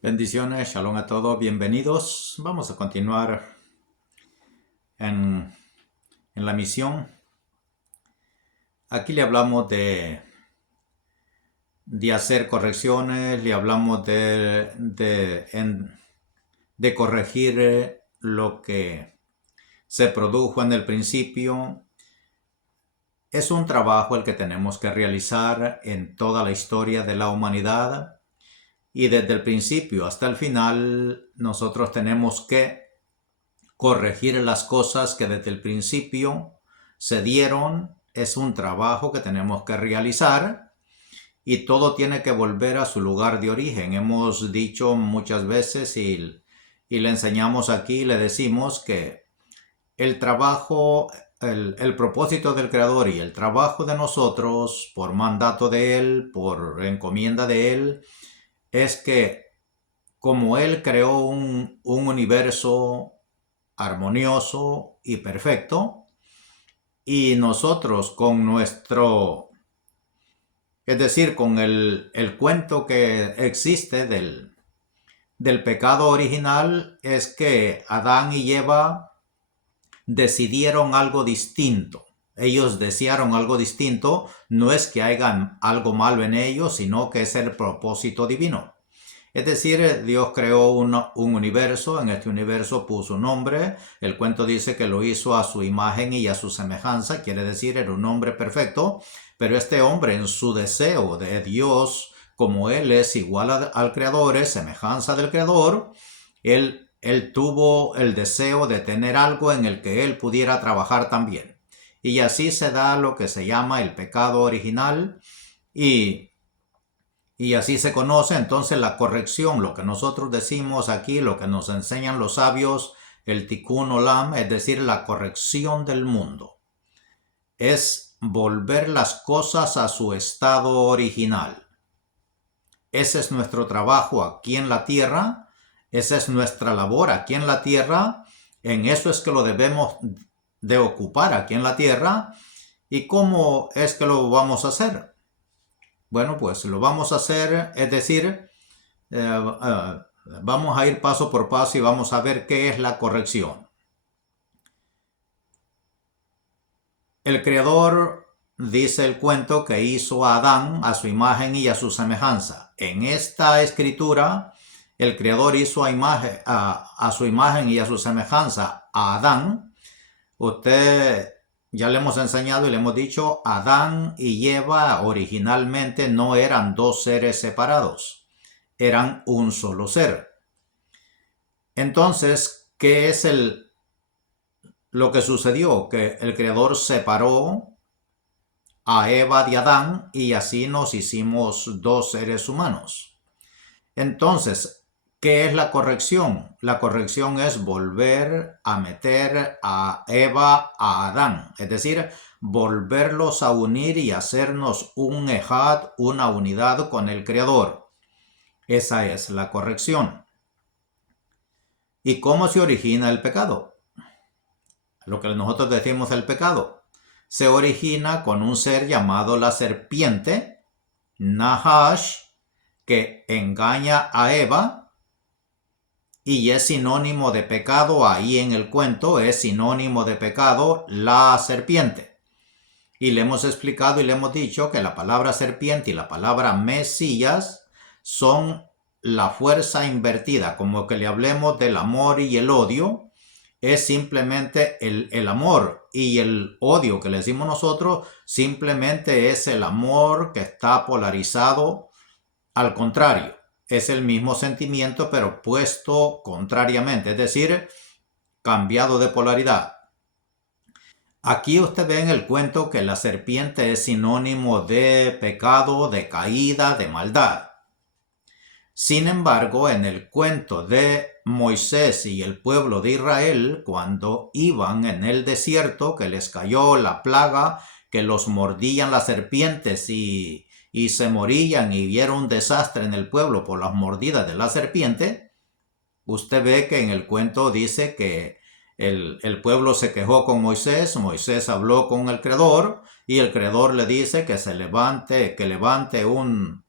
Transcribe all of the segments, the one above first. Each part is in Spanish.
Bendiciones, shalom a todos, bienvenidos. Vamos a continuar en, la misión. Aquí le hablamos de hacer correcciones, le hablamos de corregir lo que se produjo en el principio. Es un trabajo el que tenemos que realizar en toda la historia de la humanidad. Y desde el principio hasta el final nosotros tenemos que corregir las cosas que desde el principio se dieron. Es un trabajo que tenemos que realizar y todo tiene que volver a su lugar de origen. Hemos dicho muchas veces y le enseñamos aquí, le decimos que el trabajo, el propósito del Creador y el trabajo de nosotros por mandato de Él, por encomienda de Él, es que como Él creó un universo armonioso y perfecto, y nosotros con nuestro, es decir, con el cuento que existe del pecado original, es que Adán y Eva decidieron algo distinto. Ellos desearon algo distinto, no es que hagan algo malo en ellos, sino que es el propósito divino. Es decir, Dios creó un universo, en este universo puso un hombre, el cuento dice que lo hizo a su imagen y a su semejanza, quiere decir era un hombre perfecto, pero este hombre en su deseo de Dios, como él es igual al Creador, es semejanza del Creador, él tuvo el deseo de tener algo en el que él pudiera trabajar también. Y así se da lo que se llama el pecado original y así se conoce entonces la corrección, lo que nosotros decimos aquí, lo que nos enseñan los sabios, el tikkun olam, es decir, la corrección del mundo. Es volver las cosas a su estado original. Ese es nuestro trabajo aquí en la tierra, esa es nuestra labor aquí en la tierra, en eso es que lo debemos de ocupar aquí en la tierra. ¿Y cómo es que lo vamos a hacer? Bueno, pues lo vamos a hacer, es decir, vamos a ir paso por paso y vamos a ver qué es la corrección. El Creador dice el cuento que hizo a Adán a su imagen y a su semejanza. En esta escritura, el Creador hizo a su imagen y a su semejanza a Adán. Usted ya le hemos enseñado y le hemos dicho, Adán y Eva originalmente no eran dos seres separados, eran un solo ser. Entonces, ¿qué es lo que sucedió? Que el Creador separó a Eva de Adán y así nos hicimos dos seres humanos. Entonces, ¿qué es la corrección? La corrección es volver a meter a Eva a Adán, es decir, volverlos a unir y hacernos un ejad, una unidad con el Creador. Esa es la corrección. ¿Y cómo se origina el pecado? Lo que nosotros decimos el pecado se origina con un ser llamado la serpiente, Nahash, que engaña a Eva y es sinónimo de pecado. Ahí en el cuento es sinónimo de pecado la serpiente. Y le hemos explicado y le hemos dicho que la palabra serpiente y la palabra Mesías son la fuerza invertida, como que le hablemos del amor y el odio. Es simplemente el amor, y el odio que le decimos nosotros simplemente es el amor que está polarizado al contrario. Es el mismo sentimiento pero puesto contrariamente, es decir, cambiado de polaridad. Aquí usted ve en el cuento que la serpiente es sinónimo de pecado, de caída, de maldad. Sin embargo, en el cuento de Moisés y el pueblo de Israel, cuando iban en el desierto, que les cayó la plaga, que los mordían las serpientes y se morían y vieron un desastre en el pueblo por las mordidas de la serpiente, usted ve que en el cuento dice que el pueblo se quejó con Moisés, Moisés habló con el Creador y el Creador le dice que levante un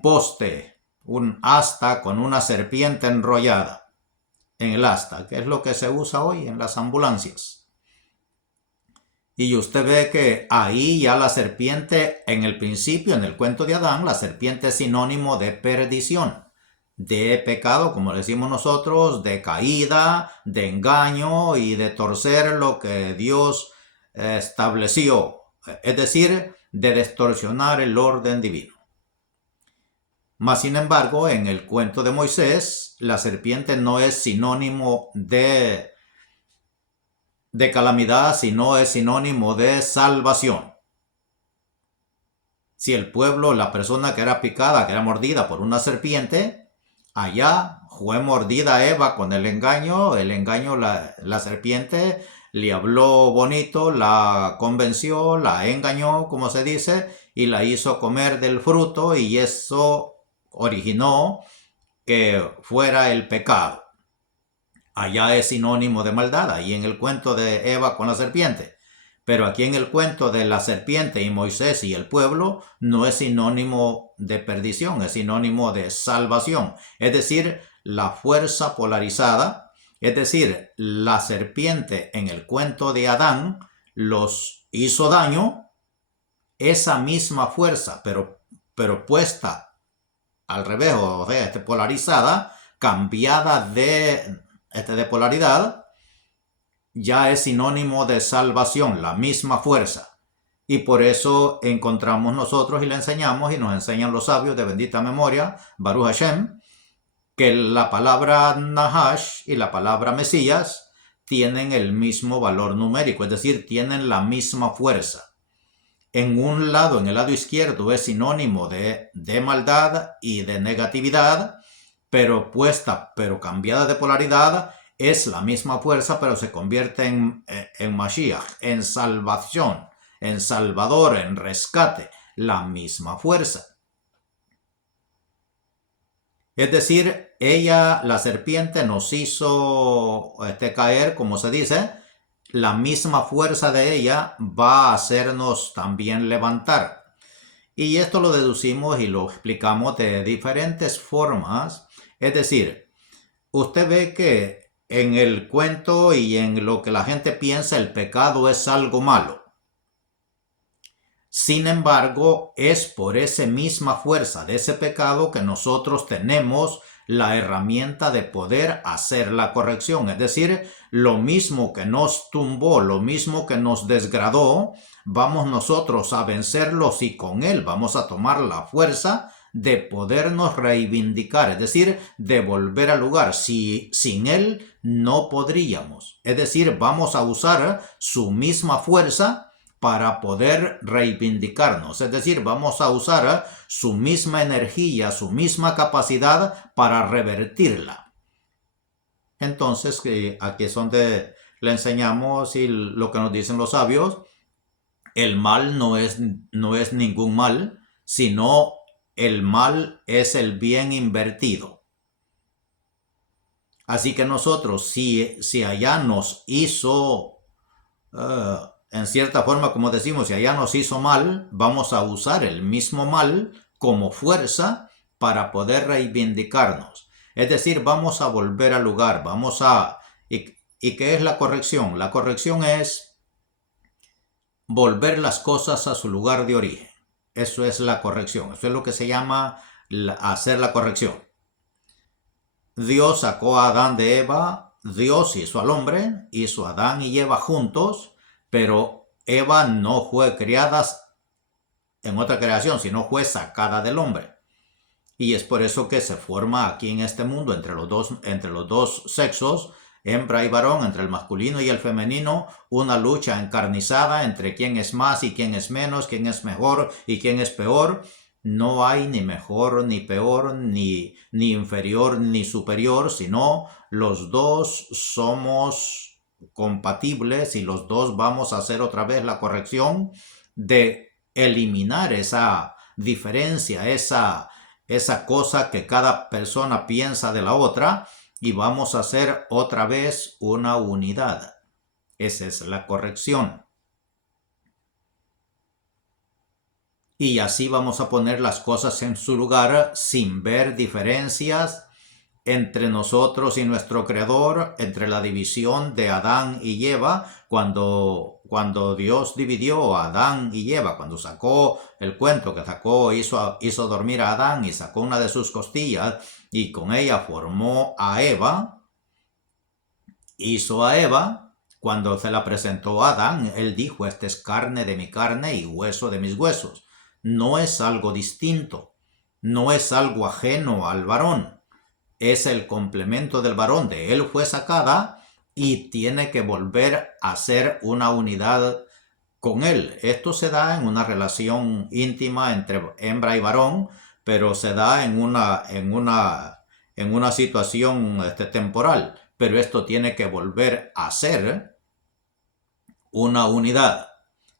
poste un asta con una serpiente enrollada en el asta, que es lo que se usa hoy en las ambulancias. Y usted ve que ahí ya la serpiente, en el principio, en el cuento de Adán, la serpiente es sinónimo de perdición, de pecado, como decimos nosotros, de caída, de engaño y de torcer lo que Dios estableció, es decir, de distorsionar el orden divino. Mas, sin embargo, en el cuento de Moisés, la serpiente no es sinónimo de calamidad, sino es sinónimo de salvación. Si el pueblo, la persona que era picada, que era mordida por una serpiente, allá fue mordida Eva con el engaño, la serpiente le habló bonito, la convenció, la engañó, como se dice, y la hizo comer del fruto, y eso originó que fuera el pecado. Allá es sinónimo de maldad, ahí en el cuento de Eva con la serpiente. Pero aquí en el cuento de la serpiente y Moisés y el pueblo no es sinónimo de perdición, es sinónimo de salvación. Es decir, la fuerza polarizada, es decir, la serpiente en el cuento de Adán los hizo daño, esa misma fuerza, pero puesta al revés, o sea, polarizada, cambiada de polaridad, ya es sinónimo de salvación, la misma fuerza. Y por eso encontramos nosotros y le enseñamos, y nos enseñan los sabios de bendita memoria, Baruch Hashem, que la palabra Nahash y la palabra Mesías tienen el mismo valor numérico, es decir, tienen la misma fuerza. En un lado, en el lado izquierdo, es sinónimo de maldad y de negatividad, pero cambiada de polaridad, es la misma fuerza, pero se convierte en Mashiach, en salvación, en salvador, en rescate, la misma fuerza. Es decir, ella, la serpiente, nos hizo caer, como se dice. La misma fuerza de ella va a hacernos también levantar. Y esto lo deducimos y lo explicamos de diferentes formas. Es decir, usted ve que en el cuento y en lo que la gente piensa, el pecado es algo malo. Sin embargo, es por esa misma fuerza de ese pecado que nosotros tenemos la herramienta de poder hacer la corrección. Es decir, lo mismo que nos tumbó, lo mismo que nos desgradó, vamos nosotros a vencerlos y con él vamos a tomar la fuerza de podernos reivindicar, es decir, de volver al lugar. Sin él no podríamos. Es decir, vamos a usar su misma fuerza para poder reivindicarnos, es decir, vamos a usar su misma energía, su misma capacidad para revertirla. Entonces, aquí es donde le enseñamos y lo que nos dicen los sabios, el mal no es ningún mal, sino el mal es el bien invertido. Así que nosotros, si allá nos hizo en cierta forma, como decimos, si allá nos hizo mal, vamos a usar el mismo mal como fuerza para poder reivindicarnos. Es decir, vamos a volver al lugar, ¿Y qué es la corrección? La corrección es volver las cosas a su lugar de origen. Eso es la corrección. Eso es lo que se llama hacer la corrección. Dios sacó a Adán de Eva, Dios hizo al hombre, hizo a Adán y Eva juntos, pero Eva no fue criada en otra creación, sino fue sacada del hombre. Y es por eso que se forma aquí en este mundo entre los dos sexos, hembra y varón, entre el masculino y el femenino, una lucha encarnizada entre quién es más y quién es menos, quién es mejor y quién es peor. No hay ni mejor ni peor, ni inferior ni superior, sino los dos somos compatibles y los dos vamos a hacer otra vez la corrección de eliminar esa diferencia, esa cosa que cada persona piensa de la otra, y vamos a hacer otra vez una unidad. Esa es la corrección. Y así vamos a poner las cosas en su lugar sin ver diferencias entre nosotros y nuestro Creador, entre la división de Adán y Eva, cuando Dios dividió a Adán y Eva, cuando sacó el cuento que sacó, hizo dormir a Adán y sacó una de sus costillas y con ella formó a Eva, hizo a Eva. Cuando se la presentó a Adán, él dijo: esta es carne de mi carne y hueso de mis huesos. No es algo distinto, no es algo ajeno al varón, es el complemento del varón. De él fue sacada y tiene que volver a ser una unidad con él. Esto se da en una relación íntima entre hembra y varón, pero se da en una situación temporal. Pero esto tiene que volver a ser una unidad,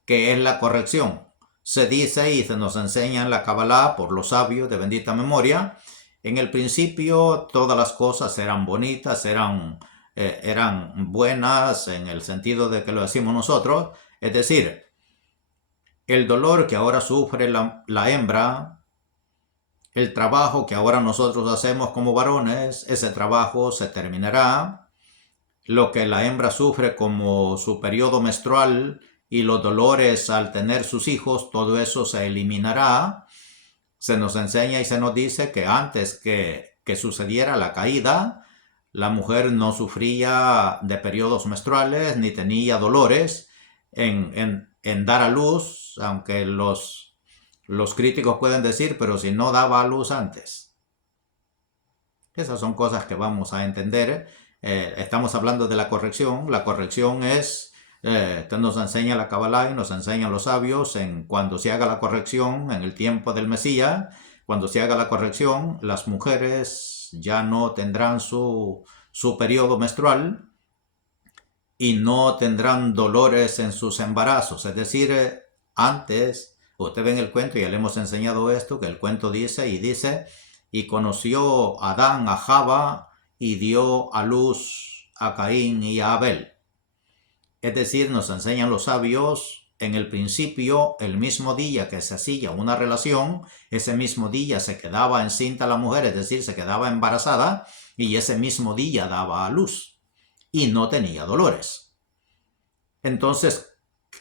que es la corrección. Se dice y se nos enseña en la Kabbalah por los sabios de bendita memoria: en el principio todas las cosas eran bonitas, eran buenas en el sentido de que lo decimos nosotros. Es decir, el dolor que ahora sufre la hembra, el trabajo que ahora nosotros hacemos como varones, ese trabajo se terminará. Lo que la hembra sufre como su periodo menstrual y los dolores al tener sus hijos, todo eso se eliminará. Se nos enseña y se nos dice que antes que sucediera la caída, la mujer no sufría de periodos menstruales ni tenía dolores en dar a luz, aunque los críticos pueden decir: pero si no daba a luz antes. Esas son cosas que vamos a entender. Estamos hablando de la corrección. La corrección es, nos enseña la Kabbalah y nos enseñan los sabios, cuando se haga la corrección en el tiempo del Mesías, cuando se haga la corrección, las mujeres ya no tendrán su periodo menstrual y no tendrán dolores en sus embarazos. Es decir, antes, usted ve en el cuento, ya le hemos enseñado esto, que el cuento dice: y conoció Adán a Java y dio a luz a Caín y a Abel. Es decir, nos enseñan los sabios: en el principio, el mismo día que se hacía una relación, ese mismo día se quedaba encinta la mujer, es decir, se quedaba embarazada, y ese mismo día daba a luz y no tenía dolores. Entonces,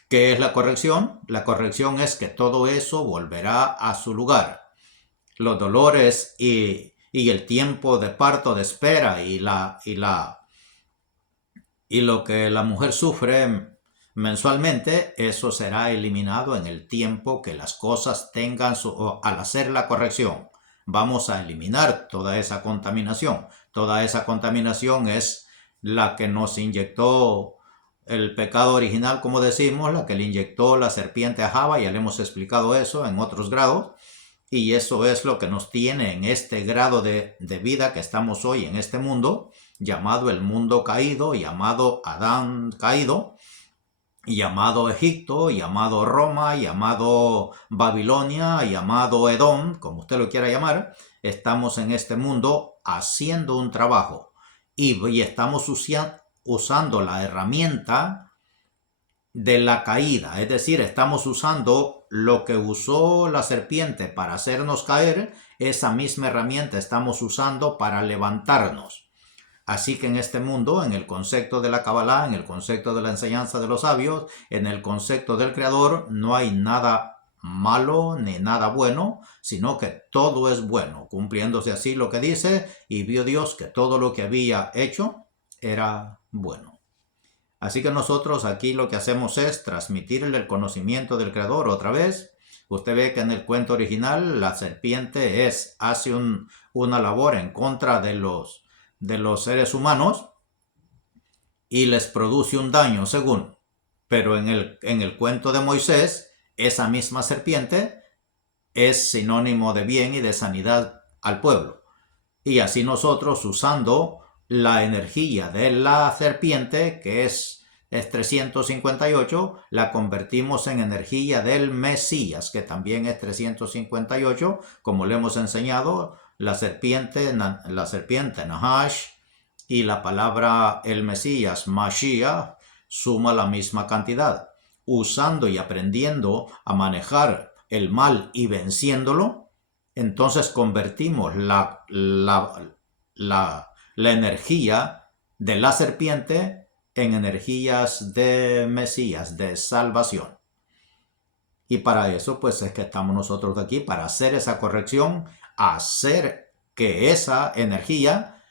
¿qué es la corrección? La corrección es que todo eso volverá a su lugar. Los dolores y el tiempo de parto, de espera, y lo que la mujer sufre mensualmente, eso será eliminado en el tiempo que las cosas tengan al hacer la corrección. Vamos a eliminar toda esa contaminación. Toda esa contaminación es la que nos inyectó el pecado original, como decimos, la que le inyectó la serpiente a Java. Ya le hemos explicado eso en otros grados. Y eso es lo que nos tiene en este grado de vida que estamos hoy en este mundo, llamado el mundo caído, llamado Adán caído, llamado Egipto, llamado Roma, llamado Babilonia, llamado Edom, como usted lo quiera llamar. Estamos en este mundo haciendo un trabajo y estamos usando la herramienta de la caída. Es decir, estamos usando lo que usó la serpiente para hacernos caer, esa misma herramienta estamos usando para levantarnos. Así que en este mundo, en el concepto de la Kabbalah, en el concepto de la enseñanza de los sabios, en el concepto del Creador, no hay nada malo ni nada bueno, sino que todo es bueno, cumpliéndose así lo que dice: y vio Dios que todo lo que había hecho era bueno. Así que nosotros aquí lo que hacemos es transmitirle el conocimiento del Creador otra vez. Usted ve que en el cuento original la serpiente hace una labor en contra de los seres humanos y les produce un daño, según. Pero en el cuento de Moisés, esa misma serpiente es sinónimo de bien y de sanidad al pueblo. Y así nosotros, usando la energía de la serpiente, que es 358, la convertimos en energía del Mesías, que también es 358, como le hemos enseñado. La serpiente Nahash y la palabra el Mesías, Mashiach, suma la misma cantidad. Usando y aprendiendo a manejar el mal y venciéndolo, entonces convertimos la energía de la serpiente en energías de Mesías, de salvación. Y para eso pues es que estamos nosotros aquí, para hacer esa corrección, hacer que esa energía,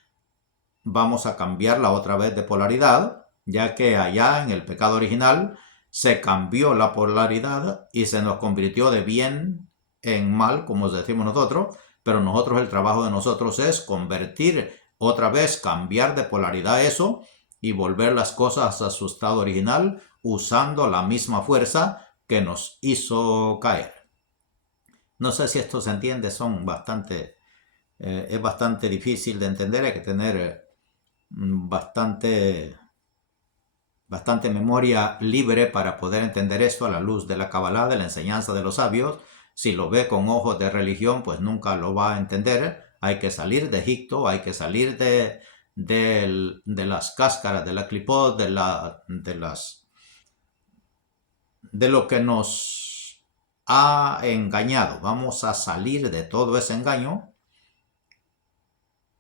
vamos a cambiarla otra vez de polaridad, ya que allá en el pecado original se cambió la polaridad y se nos convirtió de bien en mal, como decimos nosotros, pero nosotros, el trabajo de nosotros es convertir otra vez, cambiar de polaridad eso y volver las cosas a su estado original usando la misma fuerza que nos hizo caer. No sé si esto se entiende, es bastante difícil de entender, hay que tener bastante memoria libre para poder entender esto a la luz de la Kabbalah, de la enseñanza de los sabios. Si lo ve con ojos de religión, pues nunca lo va a entender. Hay que salir de Egipto, hay que salir de las cáscaras, de la clipot, de lo que nos ha engañado. Vamos a salir de todo ese engaño,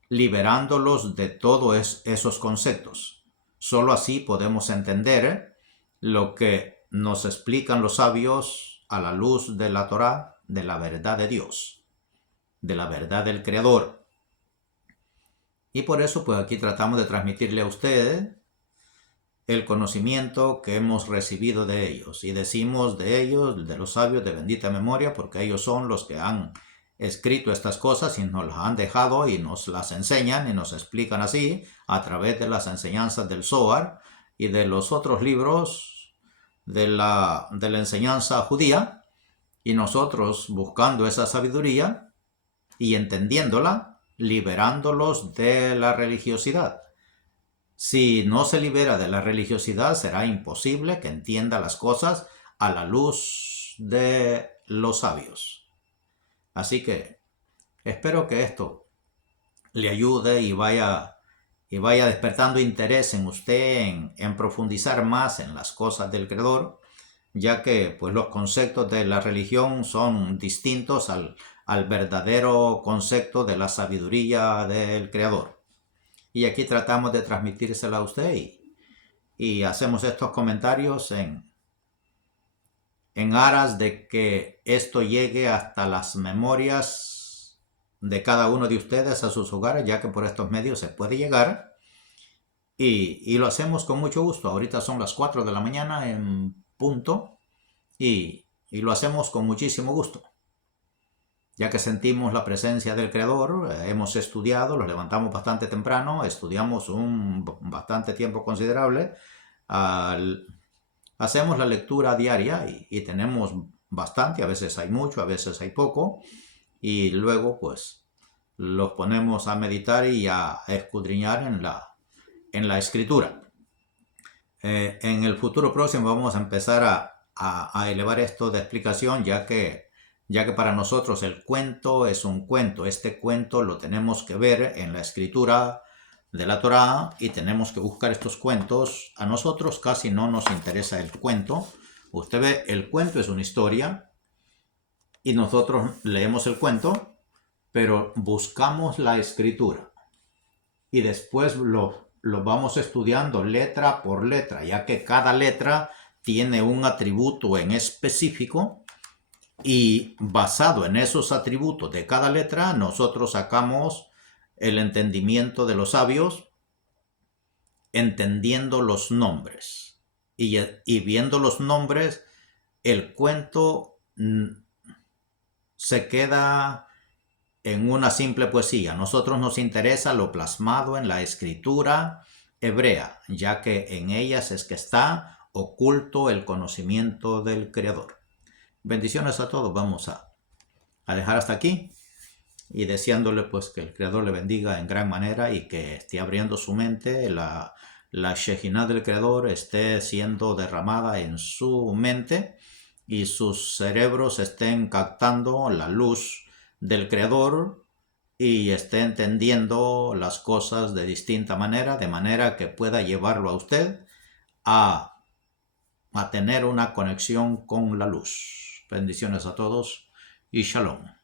liberándolos de todos esos conceptos. Solo así podemos entender lo que nos explican los sabios a la luz de la Torá, de la verdad de Dios, de la verdad del Creador. Y por eso pues aquí tratamos de transmitirle a ustedes el conocimiento que hemos recibido de ellos. Y decimos de ellos, de los sabios de bendita memoria, porque ellos son los que han escrito estas cosas y nos las han dejado y nos las enseñan y nos explican así a través de las enseñanzas del Zohar y de los otros libros de la enseñanza judía, y nosotros buscando esa sabiduría y entendiéndola, liberándolos de la religiosidad. Si no se libera de la religiosidad, será imposible que entienda las cosas a la luz de los sabios. Así que espero que esto le ayude y vaya despertando interés en usted en profundizar más en las cosas del Creador, ya que pues los conceptos de la religión son distintos al verdadero concepto de la sabiduría del Creador. Y aquí tratamos de transmitírsela a usted y hacemos estos comentarios en aras de que esto llegue hasta las memorias de cada uno de ustedes a sus hogares, ya que por estos medios se puede llegar. Y lo hacemos con mucho gusto. Ahorita son las 4 de la mañana en punto y lo hacemos con muchísimo gusto. Ya que sentimos la presencia del Creador, hemos estudiado, los levantamos bastante temprano, estudiamos un bastante tiempo considerable, hacemos la lectura diaria y tenemos bastante, a veces hay mucho, a veces hay poco, y luego pues los ponemos a meditar y a escudriñar en la escritura. En el futuro próximo vamos a empezar a elevar esto de explicación, ya que para nosotros el cuento es un cuento. Este cuento lo tenemos que ver en la escritura de la Torá y tenemos que buscar estos cuentos. A nosotros casi no nos interesa el cuento. Usted ve, el cuento es una historia y nosotros leemos el cuento, pero buscamos la escritura y después lo vamos estudiando letra por letra, ya que cada letra tiene un atributo en específico. Y basado en esos atributos de cada letra, nosotros sacamos el entendimiento de los sabios, entendiendo los nombres. Y viendo los nombres, el cuento se queda en una simple poesía. A nosotros nos interesa lo plasmado en la escritura hebrea, ya que en ellas es que está oculto el conocimiento del Creador. Bendiciones a todos. Vamos a dejar hasta aquí y deseándole pues que el Creador le bendiga en gran manera y que esté abriendo su mente, la Shejinah del Creador esté siendo derramada en su mente y sus cerebros estén captando la luz del Creador y esté entendiendo las cosas de distinta manera, de manera que pueda llevarlo a usted a tener una conexión con la luz. Bendiciones a todos y shalom.